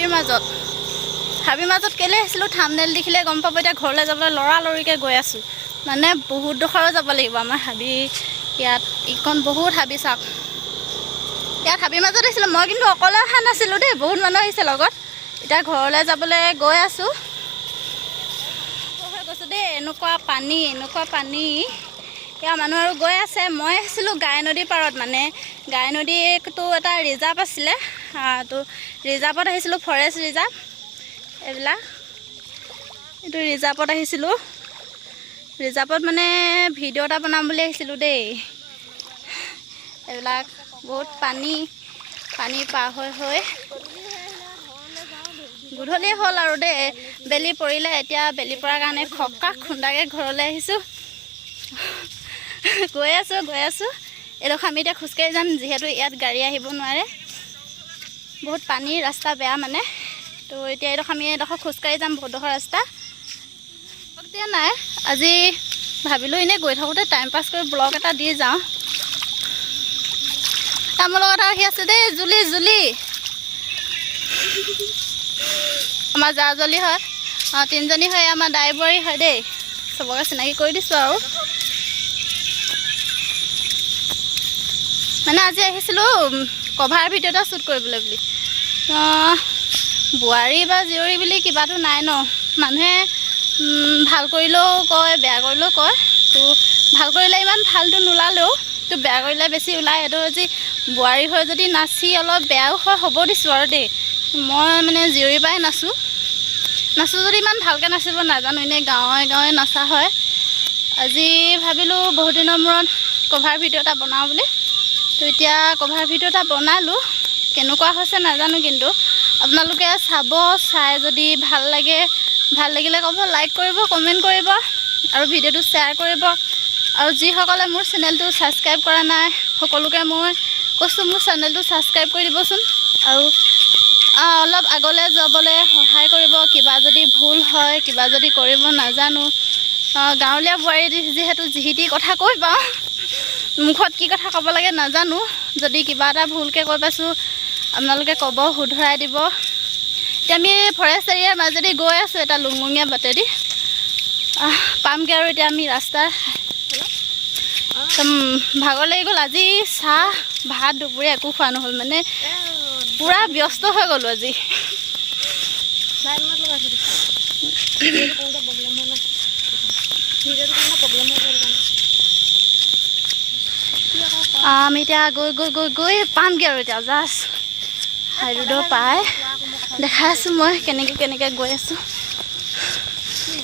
হাবিৰ মাজত কেলে আহিছিলোঁ থাম্বনেইল দেখিলে গম পাব। এতিয়া ঘৰলৈ যাবলৈ লৰালৰিকৈ গৈ আছোঁ। মানে বহুত ডোখৰ যাব লাগিব আমাৰ হাবি। ইয়াত ইকণ বহুত হাবি চাওক। ইয়াত হাবিৰ মাজত আহিছিলোঁ মই, কিন্তু অকলে অহা নাছিলোঁ দেই, বহুত মানুহ আহিছে লগত। এতিয়া ঘৰলৈ যাবলৈ গৈ আছোঁ। গৈছোঁ দেই, এনেকুৱা পানী ইয়াৰ মানুহ আৰু গৈ আছে। মই আহিছিলোঁ গাই নদীৰ পাৰত, মানে গাই নদীটো এটা ৰিজাৰ্ভ আছিলে, তো ৰিজাৰ্ভত আহিছিলোঁ, ফৰেষ্ট ৰিজাৰ্ভ এইবিলাক। এইটো ৰিজাৰ্ভত আহিছিলোঁ। ৰিজাৰ্ভত মানে ভিডিঅ' এটা বনাম বুলি আহিছিলোঁ দেই। এইবিলাক বহুত পানী পাৰ হৈ গধূলি হ'ল আৰু দেই, বেলি পৰিলে। এতিয়া বেলি পৰাৰ কাৰণে খক্কা খুন্দাকৈ ঘৰলৈ আহিছোঁ। গৈ আছোঁ। এইডোখৰ আমি এতিয়া খোজকাঢ়ি যাম, যিহেতু ইয়াত গাড়ী আহিব নোৱাৰে, বহুত পানী, ৰাস্তা বেয়া মানে। তো এতিয়া আমি এইডোখৰ খোজকাঢ়ি যাম, বহুতডোখৰ ৰাস্তা। এতিয়া নাই, আজি ভাবিলোঁ এনেই গৈ থাকোঁতে টাইম পাছ কৰি ব্লগ এটা দি যাওঁ। তামোলৰ কথা আহি আছে দেই, জুলি আমাৰ জাজলী হয়, তিনিজনী হয়, আমাৰ দাই বোৱাৰী হয় দেই। চবকে চিনাকি কৰি দিছোঁ আৰু। মানে আজি আহিছিলোঁ কভাৰ ভিডিঅ' এটা শ্বুট কৰিবলৈ বুলি। বোৱাৰী বা জীয়ৰী বুলি কিবাটো নাই ন। মানুহে ভাল কৰিলেও কয়, বেয়া কৰিলেও কয়। তো ভাল কৰিলে ইমান ভালটো নোলালেও, তো বেয়া কৰিলে বেছি ওলায়। এইটো আজি বোৱাৰী হৈ যদি নাচি অলপ বেয়াও হয়, হ'ব দিছোঁ আৰু দেই। মই মানে জীয়ৰী পৰাই নাচোঁ যদি ইমান ভালকৈ নাচিব নাজানো, এনেই গাঁৱে নচা হয়। আজি ভাবিলোঁ বহুত দিনৰ মূৰত কভাৰ ভিডিঅ' এটা বনাওঁ বুলি। তো এতিয়া কভাৰ ভিডিঅ' এটা বনালোঁ, কেনেকুৱা হৈছে নাজানো, কিন্তু আপোনালোকে চাই যদি ভাল লাগিলে ক'ব, লাইক কৰিব, কমেণ্ট কৰিব আৰু ভিডিঅ'টো শ্বেয়াৰ কৰিব। আৰু যিসকলে মোৰ চেনেলটো ছাবস্ক্ৰাইব কৰা নাই, সকলোকে মই কৈছোঁ মোৰ চেনেলটো ছাবস্ক্ৰাইব কৰি দিবচোন। আৰু অলপ আগলৈ যাবলৈ সহায় কৰিব। কিবা যদি ভুল হয়, কিবা যদি কৰিব নাজানো, গাঁৱলীয়া বোৱাৰী যিহেতু যিটি কথা কৈ পাওঁ, মুখত কি কথা ক'ব লাগে নাজানো। যদি কিবা এটা ভুলকৈ কৈ পাইছোঁ, আপোনালোকে ক'ব, শুধৰাই দিব। এতিয়া আমি ফৰেষ্ট এৰিয়াৰ মাজেদি গৈ আছোঁ, এটা লুংলুঙীয়া বাটেদি পামগৈ আৰু। এতিয়া আমি ৰাস্তাৰ ভাগৰ লাগি গ'ল। আজি চাহ ভাত দুপৰীয়া একো খোৱা নহ'ল, মানে পূৰা ব্যস্ত হৈ গ'লোঁ আজি। আমি এতিয়া গৈ পামগৈ আৰু। এতিয়া জাষ্ট হাইৰোডৰ পাই দেখাই আছোঁ মই কেনেকৈ গৈ আছোঁ।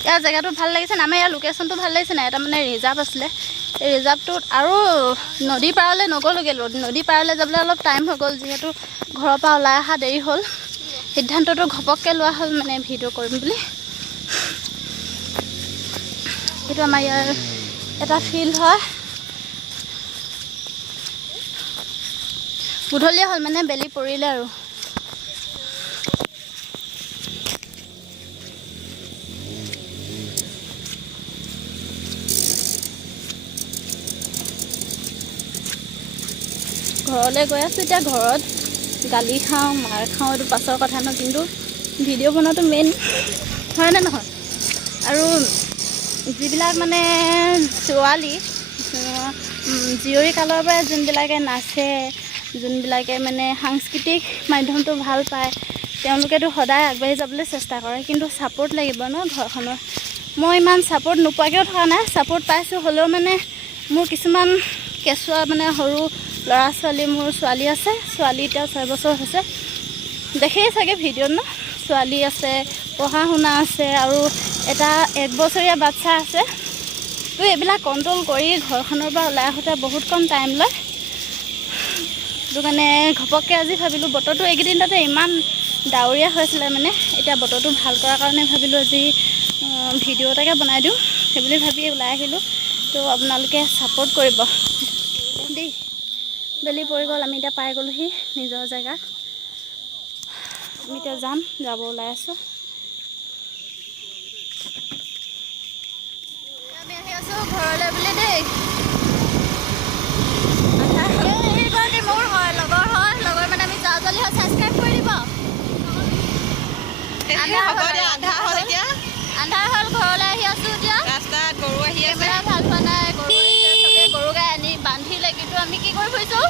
ইয়াৰ জেগাটো ভাল লাগিছে নাই, আমাৰ ইয়াৰ লোকেশ্যনটো ভাল লাগিছে নাই। এটা মানে ৰিজাৰ্ভ আছিলে, এই ৰিজাৰ্ভটোত আৰু নদী পাৰলৈ নগ'লোগৈ। নদী পাৰলৈ যাবলৈ অলপ টাইম হৈ গ'ল, যিহেতু ঘৰৰ পৰা ওলাই অহা দেৰি হ'ল। সিদ্ধান্তটো ঘপককৈ লোৱা হ'ল, মানে ভিডিঅ' কৰিম বুলি। সেইটো আমাৰ ইয়াৰ এটা ফিল্ড হয়। গধূলিয়ে হ'ল, মানে বেলি পৰিলে আৰু। ঘৰলৈ গৈ আছোঁ। এতিয়া ঘৰত গালি খাওঁ, মাৰ খাওঁ, এইটো পাছৰ কথা ন, কিন্তু ভিডিঅ' বনোৱাটো মেইন, হয়নে নহয়? আৰু যিবিলাক মানে ছোৱালী জীয়ৰী কালৰ পৰাই যোনবিলাকে নাচে, যোনবিলাকে মানে সাংস্কৃতিক মাধ্যমটো ভাল পায়, তেওঁলোকেতো সদায় আগবাঢ়ি যাবলৈ চেষ্টা কৰে, কিন্তু ছাপোৰ্ট লাগিব ন ঘৰখনৰ। মই ইমান ছাপোৰ্ট নোপোৱাকৈও থকা নাই, ছাপোৰ্ট পাইছোঁ। হ'লেও মানে মোৰ কিছুমান কেঁচুৱা মানে সৰু ল'ৰা ছোৱালী, মোৰ ছোৱালী আছে, ছোৱালী এতিয়া 6 বছৰ হৈছে, দেখেই চাগে ভিডিঅ'ত ন। ছোৱালী আছে, পঢ়া শুনা আছে, আৰু এটা 1 বছৰীয়া বাচ্ছা আছে। তো এইবিলাক কণ্ট্ৰল কৰি ঘৰখনৰ পৰা ওলাই আহোঁতে বহুত কম টাইম লয়। সেইটো কাৰণে ঘপককৈ আজি ভাবিলোঁ, বতৰটো এইকেইদিন তাতে ইমান ডাৱৰীয়া হৈছিলে, মানে এতিয়া বতৰটো ভাল কৰাৰ কাৰণে ভাবিলোঁ আজি ভিডিঅ' এটাকে বনাই দিওঁ, সেইবুলি ভাবি ওলাই আহিলোঁ। তো আপোনালোকে ছাপোৰ্ট কৰিব দেই। বেলি পৰি গ'ল, আমি এতিয়া পাই গ'লোহি নিজৰ জেগাত। আমি এতিয়া যাব ওলাই আছোঁ। আমি আহি আছোঁ ঘৰলৈ বুলি দেই। এইগৰাকী মোৰ হয়, লগৰ মানে আমি জাজলী হয়, ছাবস্ক্ৰাইব কৰি দিব। হ'ব দিয়া আন্ধাৰ হ'ল এতিয়া আন্ধাৰ হ'ল ঘৰলৈ আহি আছোঁ এতিয়া ৰাস্তাত গৰু আহি আছে কেমেৰা ভাল পোৱা নাই গৰু আহিছে চবেই গৰু গাই আনি বান্ধিলে কিন্তু আমি কি কৰি ফুৰিছোঁ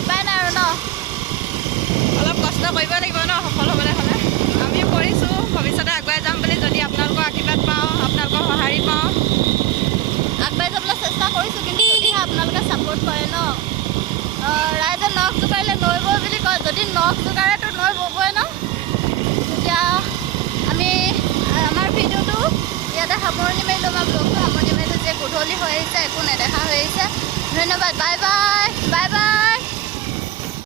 উপায় নাই আৰু ন অলপ কষ্ট কৰিব লাগিব ন সফল হ'বলৈ হ'লে আমিও কৰিছোঁ ভৱিষ্যতে আগুৱাই যাম বুলি যদি আপোনালোকৰ আশীৰ্বাদ পাওঁ আপোনালোকৰ সঁহাৰি পাওঁ আগবাঢ়ি যাবলৈ চেষ্টা কৰিছোঁ কিন্তু যদিহে আপোনালোকে ছাপোৰ্ট কৰে ন ৰাইজে নখ জোকাৰিলে নৈ বৈ বুলি কয় যদি নখ জোকাৰেতো নৈ ববই ন তেতিয়া আমি আমাৰ ভিডিঅ'টো ইয়াতে সামৰণি মাৰিলোঁ আমাৰ ব্লগটো সামৰণি মাৰিলোঁ যে গধূলি হৈ আহিছে একো নেদেখা হৈ আহিছে ধন্যবাদ বাই বাই বাই